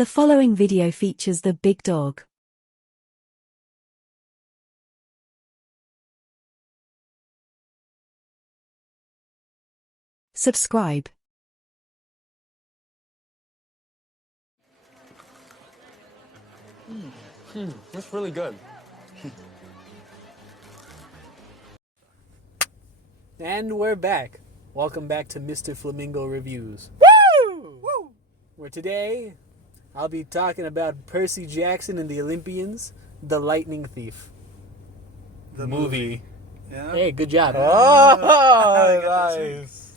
The following video features the big dog. Subscribe. That's really good. And we're back. Welcome back to Mr. Flamingo Reviews. Woo! Woo! Where today, I'll be talking about Percy Jackson and the Olympians, The Lightning Thief. The movie. Yeah. Hey, good job. Oh, nice.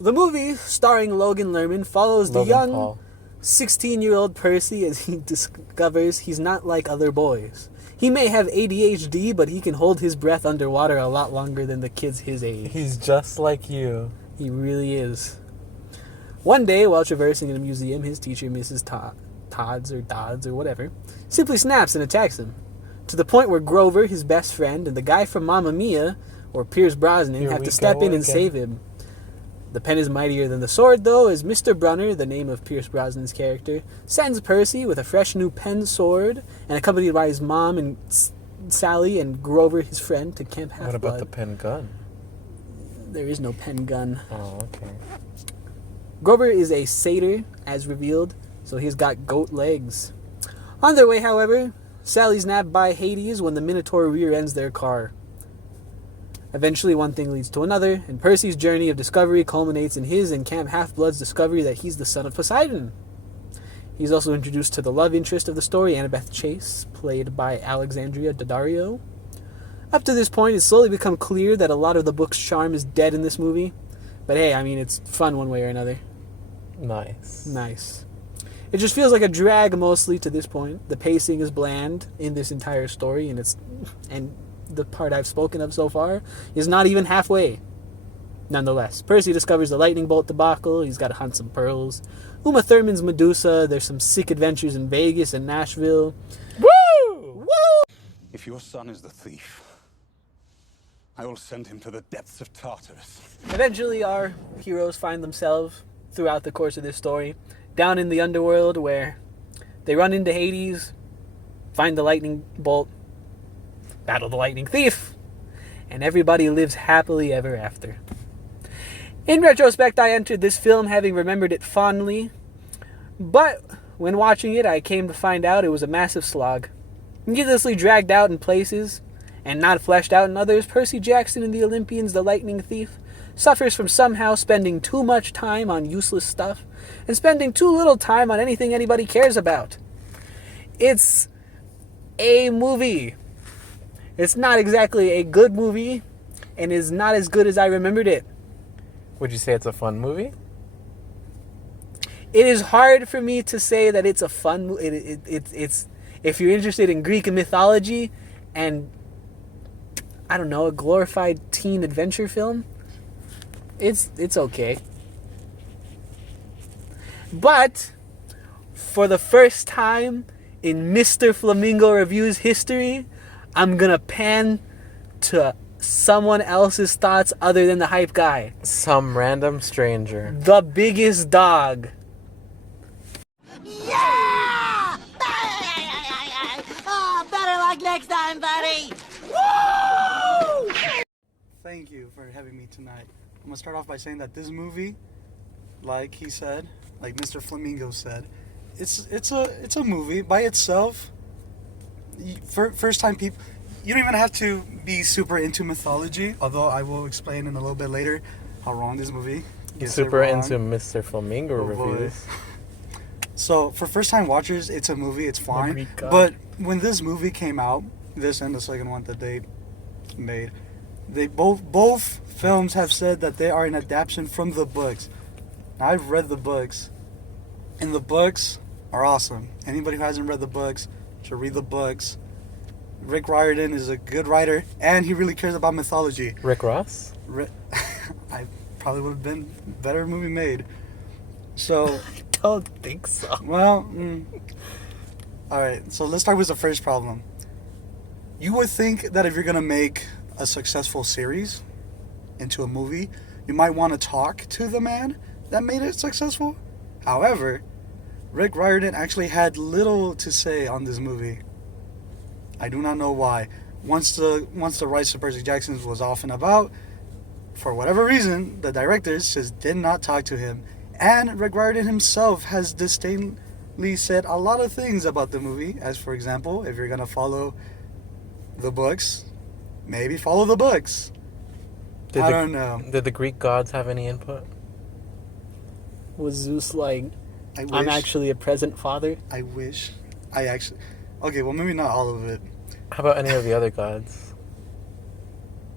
The movie, starring Logan Lerman, follows the young 16-year-old Percy as he discovers he's not like other boys. He may have ADHD, but he can hold his breath underwater a lot longer than the kids his age. He's just like you. He really is. One day, while traversing in a museum, his teacher, Mrs. Dodds or whatever, simply snaps and attacks him. To the point where Grover, his best friend, and the guy from Mamma Mia, or Pierce Brosnan, have to step in and save him. The pen is mightier than the sword, though, as Mr. Brunner, the name of Pierce Brosnan's character, sends Percy with a fresh new pen sword, and accompanied by his mom and Sally and Grover, his friend, to Camp Half-Blood. What about the pen gun? There is no pen gun. Oh, okay. Grover is a satyr, as revealed, so he's got goat legs. On their way, however, Sally's nabbed by Hades when the Minotaur rear-ends their car. Eventually, one thing leads to another, and Percy's journey of discovery culminates in his and Camp Half-Blood's discovery that he's the son of Poseidon. He's also introduced to the love interest of the story, Annabeth Chase, played by Alexandria Daddario. Up to this point, it's slowly become clear that a lot of the book's charm is dead in this movie. But hey, I mean, it's fun one way or another. Nice. It just feels like a drag mostly to this point. The pacing is bland in this entire story, and the part I've spoken of so far is not even halfway. Nonetheless, Percy discovers the lightning bolt debacle. He's got to hunt some pearls. Uma Thurman's Medusa. There's some sick adventures in Vegas and Nashville. Woo! If your son is the thief, I will send him to the depths of Tartarus. Eventually, our heroes find themselves, throughout the course of this story, down in the underworld where they run into Hades, find the lightning bolt, battle the lightning thief, and everybody lives happily ever after. In retrospect, I entered this film having remembered it fondly, but when watching it, I came to find out it was a massive slog. Needlessly dragged out in places, and not fleshed out in others, Percy Jackson and the Olympians, the Lightning Thief, suffers from somehow spending too much time on useless stuff, and spending too little time on anything anybody cares about. It's a movie. It's not exactly a good movie, and is not as good as I remembered it. Would you say it's a fun movie? It is hard for me to say that it's a fun movie. It's if you're interested in Greek mythology and, I don't know, a glorified teen adventure film, it's okay. But for the first time in Mr. Flamingo Reviews history, I'm gonna pan to someone else's thoughts other than the hype guy. Some random stranger. The biggest dog. Yeah! Oh, better luck next time, buddy! Woo! Thank you for having me tonight. I'm gonna start off by saying that this movie, like he said, like Mr. Flamingo said, it's a movie by itself. First time people, you don't even have to be super into mythology, although I will explain in a little bit later how wrong this movie gets. Super into Mr. Flamingo boy. reviews. So for first time watchers, it's a movie, it's fine. But when this movie came out, this and the second one that they made, they both films have said that they are an adaptation from the books. Now, I've read the books, and the books are awesome. Anybody who hasn't read the books should read the books. Rick Riordan is a good writer, and he really cares about mythology. Rick Ross? I probably would have been better movie made. So, I don't think so. well, all right. So let's start with the first problem. You would think that if you're gonna make a successful series into a movie, you might want to talk to the man that made it successful. However, Rick Riordan actually had little to say on this movie. I do not know why. Once the rights to Percy Jackson was off and about, for whatever reason, the directors just did not talk to him. And Rick Riordan himself has disdainfully said a lot of things about the movie, as for example, if you're going to follow the books, maybe follow the books. I don't know. Did the Greek gods have any input? Was Zeus like, I wish. I'm actually a present father? I wish. I actually... Okay, well, maybe not all of it. How about any of the other gods?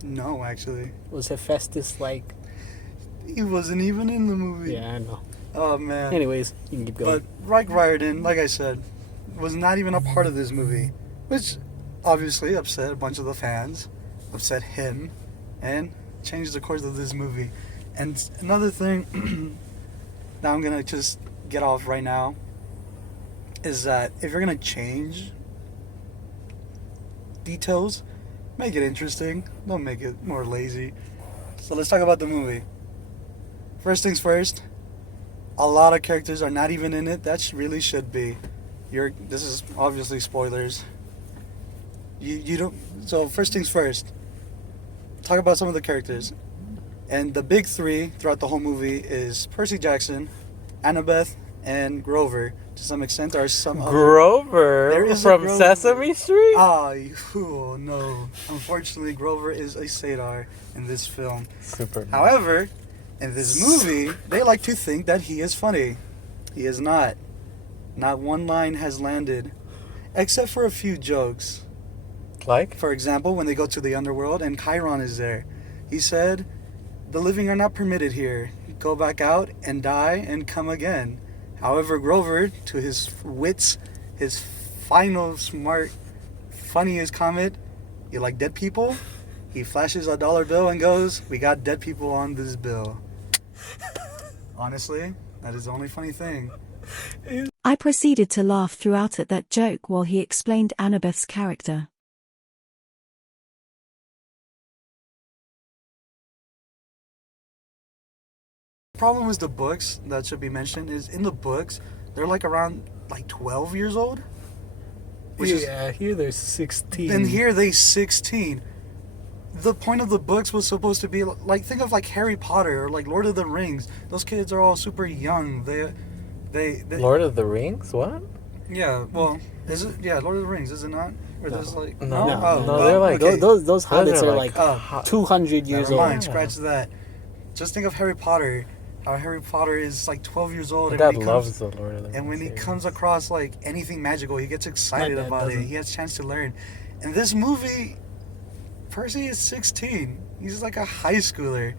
No, actually. Was Hephaestus like... He wasn't even in the movie. Yeah, I know. Oh, man. Anyways, you can keep going. But Rick Riordan, like I said, was not even a part of this movie. Which obviously upset a bunch of the fans. Upset him. And changed the course of this movie. And another thing that I'm going to just get off right now is that if you're going to change details, make it interesting. Don't make it more lazy. So let's talk about the movie. First things first, a lot of characters are not even in it. That really should be. This is obviously spoilers. You don't. So first things first, talk about some of the characters. And the big three throughout the whole movie is Percy Jackson, Annabeth, and Grover. To some extent, there are some other... Grover There is a from Grover. Sesame Street? Oh, no. Unfortunately, Grover is a satyr in this film. Super. However, in this movie, they like to think that he is funny. He is not. Not one line has landed, except for a few jokes. Like? For example, when they go to the underworld and Chiron is there. He said, "The living are not permitted here. Go back out and die and come again." However, Grover, to his wits, his final smart, funniest comment, "You like dead people?" He flashes a dollar bill and goes, "We got dead people on this bill." Honestly, that is the only funny thing. I proceeded to laugh throughout at that joke while he explained Annabeth's character. The problem is the books that should be mentioned is in the books, they're like around 12 years old. Here they're 16. And here they 16. The point of the books was supposed to be like, think of like Harry Potter or like Lord of the Rings. Those kids are all super young. They Lord of the Rings? What? Yeah, well, is it? Yeah, Lord of the Rings, is it not? Or there's like No. No, they're like- okay. those hobbits are are like- like 200 years Never old. mind, scratch that. Just think of Harry Potter. How Harry Potter is like 12 years old. My and dad when he loves the Lord of the Rings. And when he series. comes across like anything magical, he gets excited My dad about it. doesn't. He has a chance to learn. In this movie, Percy is 16. He's like a high schooler.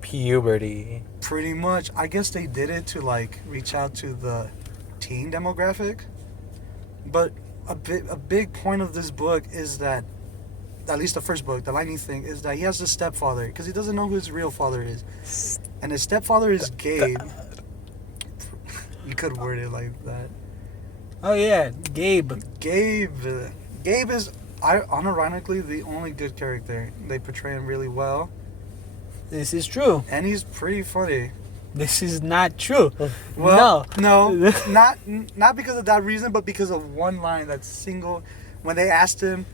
Puberty. Pretty much. I guess they did it to like reach out to the teen demographic. But a big point of this book is that, at least the first book, the lightning thing, is that he has a stepfather because he doesn't know who his real father is. And his stepfather is Gabe. You could word it like that. Oh yeah, Gabe. Gabe is unironically the only good character. They portray him really well, This is true. and he's pretty funny. This is not true. Well, No. not because of that reason, but because of one line that's single. When they asked him,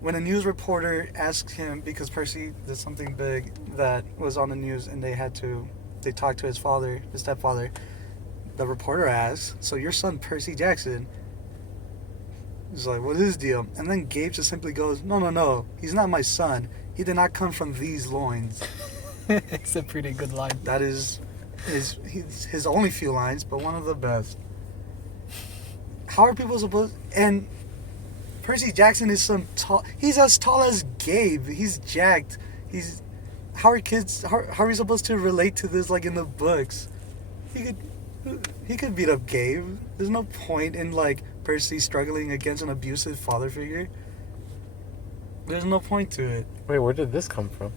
when a news reporter asked him, because Percy did something big that was on the news, and they talked to his father, his stepfather. The reporter asks, "So your son Percy Jackson?" He's like, "What is his deal?" And then Gabe just simply goes, No, he's not my son. He did not come from these loins." It's a pretty good line. That is his only few lines, but one of the best. How are people supposed... And Percy Jackson is he's as tall as Gabe. He's jacked. How are we supposed to relate to this like in the books? He could beat up Gabe. There's no point in like Percy struggling against an abusive father figure. There's no point to it. Wait, where did this come from?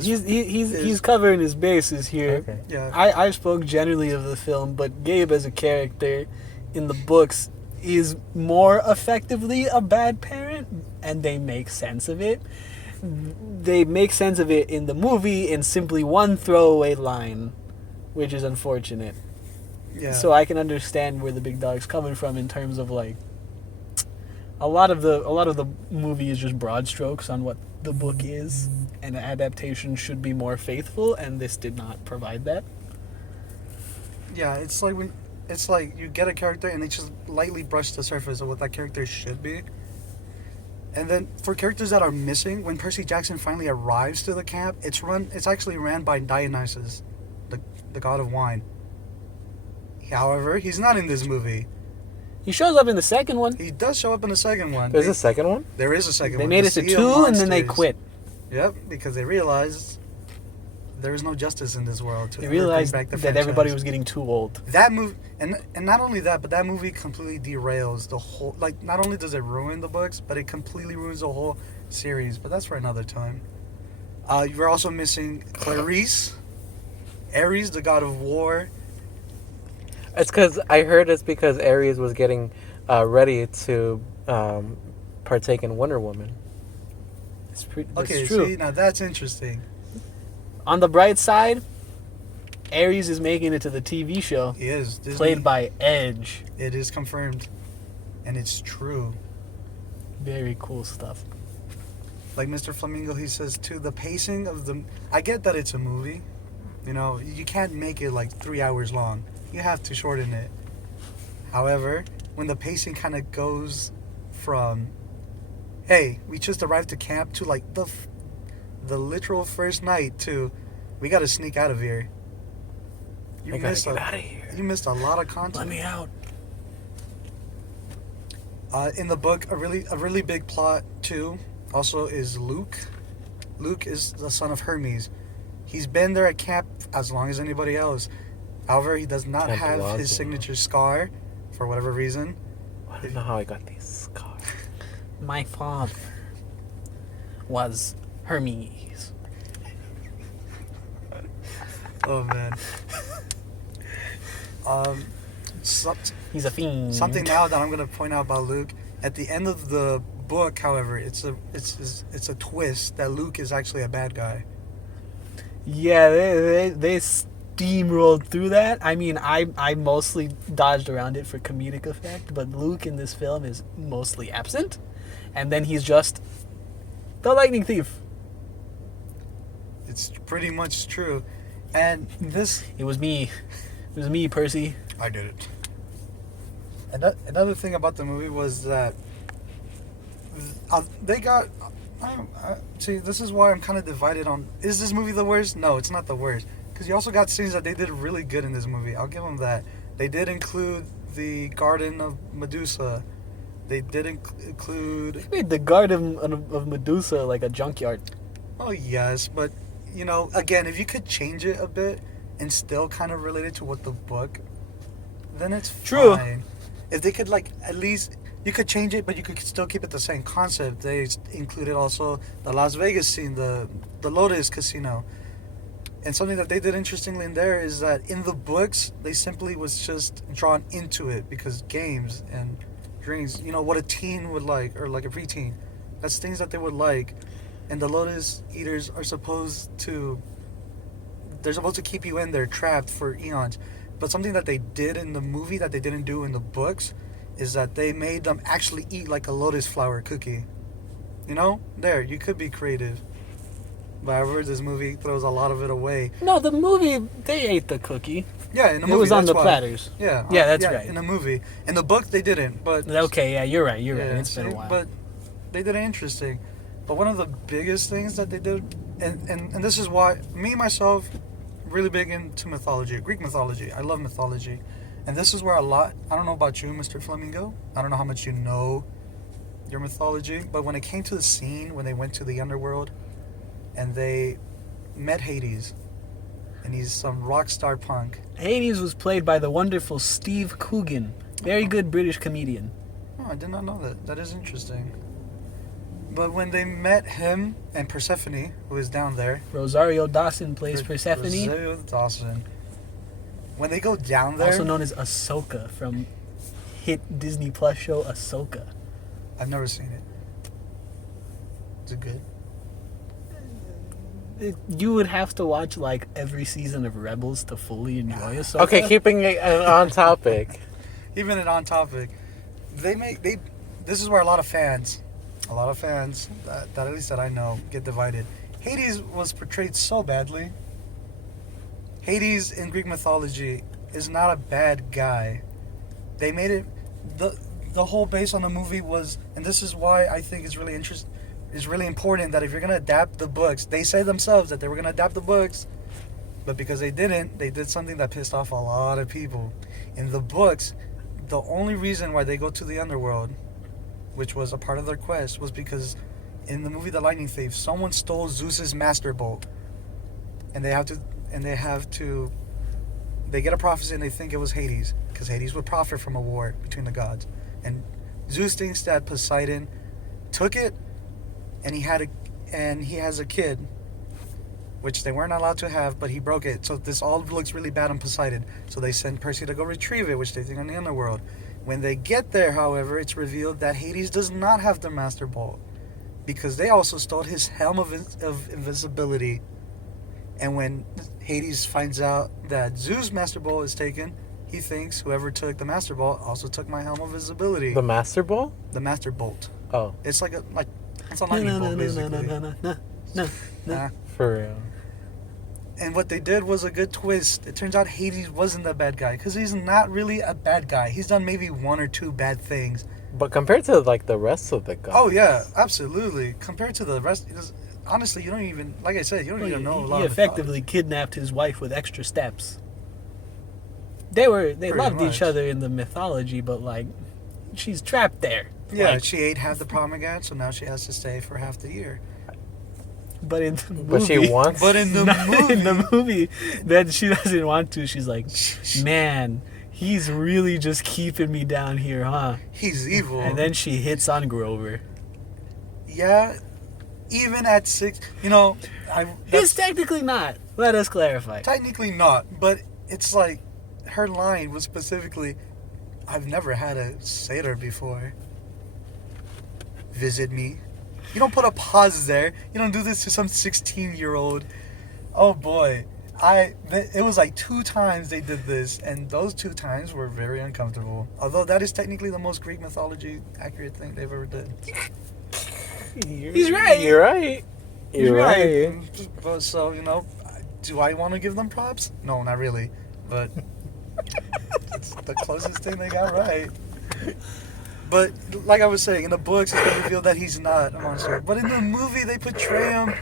He's covering his bases here. Okay. Yeah. I spoke generally of the film, but Gabe as a character in the books is more effectively a bad parent, and they make sense of it. They make sense of it in the movie in simply one throwaway line, which is unfortunate. Yeah. So I can understand where the big dog's coming from in terms of like a lot of the movie is just broad strokes on what the book is, and an adaptation should be more faithful, and this did not provide that. Yeah, it's like you get a character and they just lightly brush the surface of what that character should be. And then for characters that are missing, when Percy Jackson finally arrives to the camp, it's actually ran by Dionysus, the god of wine. However, he's not in this movie. He shows up in the second one. He does show up in the second one. There's a second one? There is a second They one. made The it to Sea of 2 and then they Monsters. quit. Yep, because they realized there is no justice in this world. They realized that everybody was getting too old. That movie, and not only that, but that movie completely derails the whole. Like, not only does it ruin the books, but it completely ruins the whole series. But that's for another time. You're also missing Clarice, Ares, the god of war. It's because I heard it's because Ares was getting ready to partake in Wonder Woman. That's Okay, true. see, now that's interesting. On the bright side, Ares is making it to the TV show, He is Disney, played by Edge. It is confirmed, and it's true. Very cool stuff. Like Mr. Flamingo, he says too, the pacing of the. I get that it's a movie. You know, you can't make it like 3 hours long. You have to shorten it. However, when the pacing kind of goes from, hey, we just arrived to camp, to like the literal first night, to, we got to sneak out of here. You I gotta missed get out of here. You missed a lot of content. Let me out. In the book, a really big plot too also is Luke. Luke is the son of Hermes. He's been there at camp as long as anybody else. However, he does not Camp have Dawg. his signature scar for whatever reason. I don't know how I got these scars. My father was Hermes. Oh man. He's a fiend. Something now that I'm gonna point out about Luke. At the end of the book, however, it's a twist that Luke is actually a bad guy. Yeah, they steamrolled through that. I mean, I mostly dodged around it for comedic effect, but Luke in this film is mostly absent, and then he's just the lightning thief. It's pretty much true. And this, It was me, Percy. I did it. And another thing about the movie was that they got. See, this is why I'm kind of divided on. Is this movie the worst? No, it's not the worst. Because you also got scenes that they did really good in this movie. I'll give them that. They did include the Garden of Medusa. They did include. They made the Garden of Medusa like a junkyard. Oh yes, but you know, again, if you could change it a bit and still kind of relate it to what the book, then it's True. fine. If they could, like, at least you could change it, but you could still keep it the same concept. They included also the Las Vegas scene, the Lotus Casino, and something that they did interestingly in there is that in the books they simply was just drawn into it because games and drinks, you know, what a teen would like, or like a preteen, that's things that they would like. And the Lotus Eaters are supposed to keep you in there trapped for eons. But something that they did in the movie that they didn't do in the books is that they made them actually eat like a lotus flower cookie. You know? There, you could be creative. But however, this movie throws a lot of it away. No, the movie, they ate the cookie. Yeah, in the movie. It was on that's the why. platters. Yeah. Yeah, that's right. In the movie. In the book, they didn't, but... Okay, yeah, you're right. Yeah, It's been a while. But they did it interesting. But one of the biggest things that they did, and this is why, me, myself, really big into mythology, Greek mythology. I love mythology. And this is where a lot, I don't know about you, Mr. Flamingo. I don't know how much you know your mythology. But when it came to the scene, when they went to the underworld, and they met Hades, and he's some rock star punk. Hades was played by the wonderful Steve Coogan. Very good British comedian. Oh, I did not know that. That is interesting. But when they met him and Persephone, who is down there. Rosario Dawson plays Persephone. Rosario Dawson. When they go down there. Also known as Ahsoka from hit Disney Plus show Ahsoka. I've never seen it. Is it good? You would have to watch like every season of Rebels to fully enjoy Ahsoka. Okay, keeping it on topic. Even it on topic, this is where a lot of fans that at least that I know get divided. Hades was portrayed so badly. Hades in Greek mythology is not a bad guy. They made it the whole base on the movie was, and this is why I think it's really important that if you're gonna adapt the books, they said themselves that they were gonna adapt the books, but because they didn't, they did something that pissed off a lot of people. In the books, the only reason why they go to the underworld, which was a part of their quest, was because in the movie The Lightning Thief, someone stole Zeus's master bolt, and they get a prophecy and they think it was Hades, because Hades would profit from a war between the gods, and Zeus thinks that Poseidon took it, and he has a kid, which they weren't allowed to have, but he broke it. So this all looks really bad on Poseidon. So they send Percy to go retrieve it, which they think on the underworld. When they get there, however, it's revealed that Hades does not have the Master Bolt, because they also stole his helm of invisibility. And when Hades finds out that Zeus' Master Bolt is taken, he thinks whoever took the Master Bolt also took my helm of invisibility. The Master Ball? The Master Bolt. Oh. It's like it's a lightning bolt, basically. No. For real. And what they did was a good twist. It turns out Hades wasn't the bad guy, because he's not really a bad guy. He's done maybe one or two bad things. But compared to like the rest of the gods. Oh yeah, absolutely. Compared to the rest, because honestly, you don't even, like I said, you don't even know a lot. He effectively kidnapped his wife with extra steps. They loved each other in the mythology, but like, she's trapped there. Yeah, like, she ate half the pomegranate, so now she has to stay for half the year. But in the movie, But she wants. But in the movie, that she doesn't want to. She's like, man, he's really just keeping me down here, huh? He's evil. And then she hits on Grover. Yeah, even at 6, He's technically not. Let us clarify. Technically not, but it's like her line was specifically, I've never had a satyr before visit me. You don't put a pause there. You don't do this to some 16-year-old. Oh boy. It was like 2 times they did this, and those 2 times were very uncomfortable. Although that is technically the most Greek mythology accurate thing they've ever did. He's right. You're right. You're right. But so, do I want to give them props? No, not really. But it's the closest thing they got right. But like I was saying, in the books it's been revealed that he's not a monster. But in the movie they portray him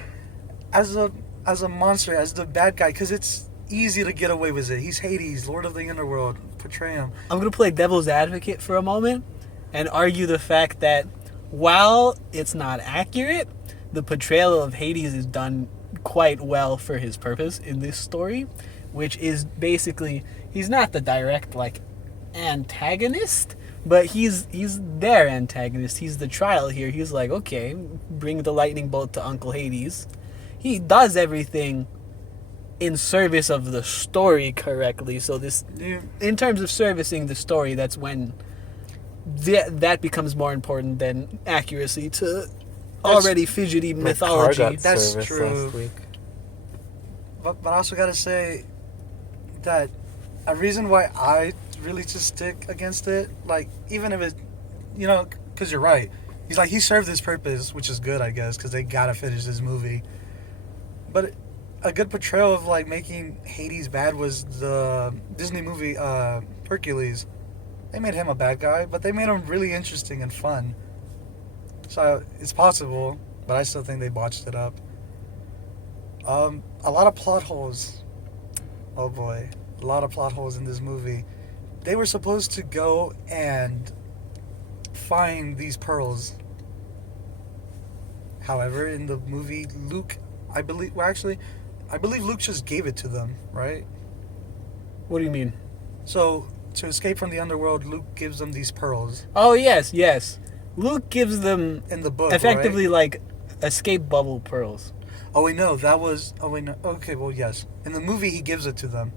as a monster, as the bad guy, because it's easy to get away with it. He's Hades, Lord of the Underworld. Portray him. I'm going to play devil's advocate for a moment and argue the fact that while it's not accurate, the portrayal of Hades is done quite well for his purpose in this story, which is basically, he's not the direct antagonist, but he's their antagonist. He's the trial here. He's like, okay, bring the lightning bolt to Uncle Hades. He does everything in service of the story correctly. So in terms of servicing the story, that's when that becomes more important than accuracy to already fidgety mythology. That's true. But I also gotta say that a reason why I really just stick against it, even if it, because you're right. He served his purpose, which is good, I guess, because they gotta finish this movie. But a good portrayal of making Hades bad was the Disney movie Hercules. They made him a bad guy, but they made him really interesting and fun. So it's possible, but I still think they botched it up. A lot of plot holes. Oh boy, a lot of plot holes in this movie. They were supposed to go and find these pearls. However, in the movie, Luke, I believe Luke just gave it to them, right? What do you mean? So, to escape from the underworld, Luke gives them these pearls. Oh, yes. Luke gives them, in the book, effectively, right? escape bubble pearls. Oh, wait, no, that was... Oh, wait, no. Okay, well, yes. In the movie, he gives it to them.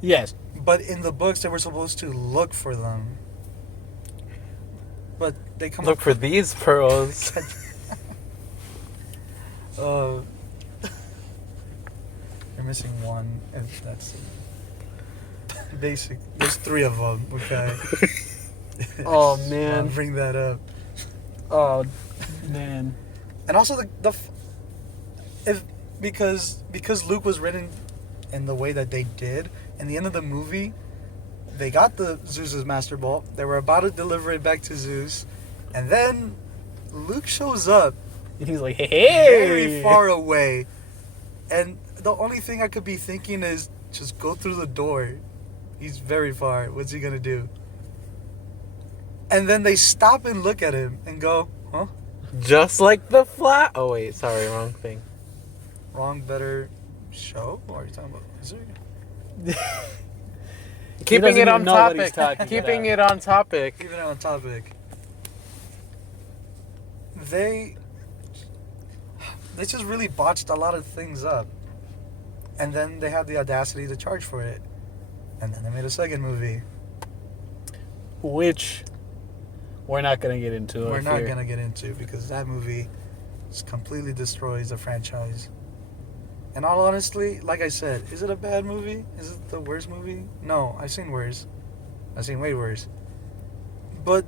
Yes. But in the books, they were supposed to look for them. But they come Look for these pearls. You're missing one, and that's basic. There's 3 of them. Okay. Oh Just man. wanna bring that up. Oh man. And also because Luke was written in the way that they did, in the end of the movie, they got the Zeus's Master Ball. They were about to deliver it back to Zeus, and then Luke shows up And he's like, hey. very far away, and the only thing I could be thinking is just go through the door. He's very far. What's he gonna do? And then they stop and look at him and go, huh? Just like the flat. Oh wait, sorry, wrong thing. Wrong, better show? What are you talking about? Is there? Keeping it even on know what he's topic. talking Keeping about. it on topic. Keeping it on topic. They just really botched a lot of things up. And then they had the audacity to charge for it. And then they made a second movie. Which we're not gonna get into. We're not here. going to get into because that movie just completely destroys the franchise. And all honestly, like I said, is it a bad movie? Is it the worst movie? No, I've seen worse. I've seen way worse. But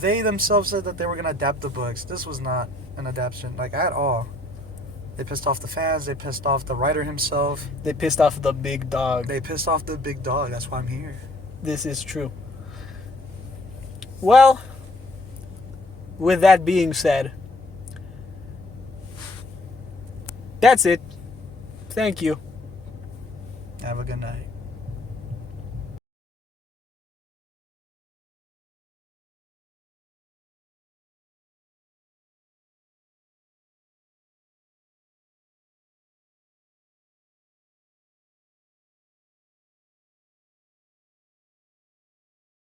they themselves said that they were going to adapt the books. This was not an adaptation, like, at all. They pissed off the fans. They pissed off the writer himself. They pissed off the big dog. They pissed off the big dog. That's why I'm here. This is true. Well, with that being said, that's it. Thank you. Have a good night.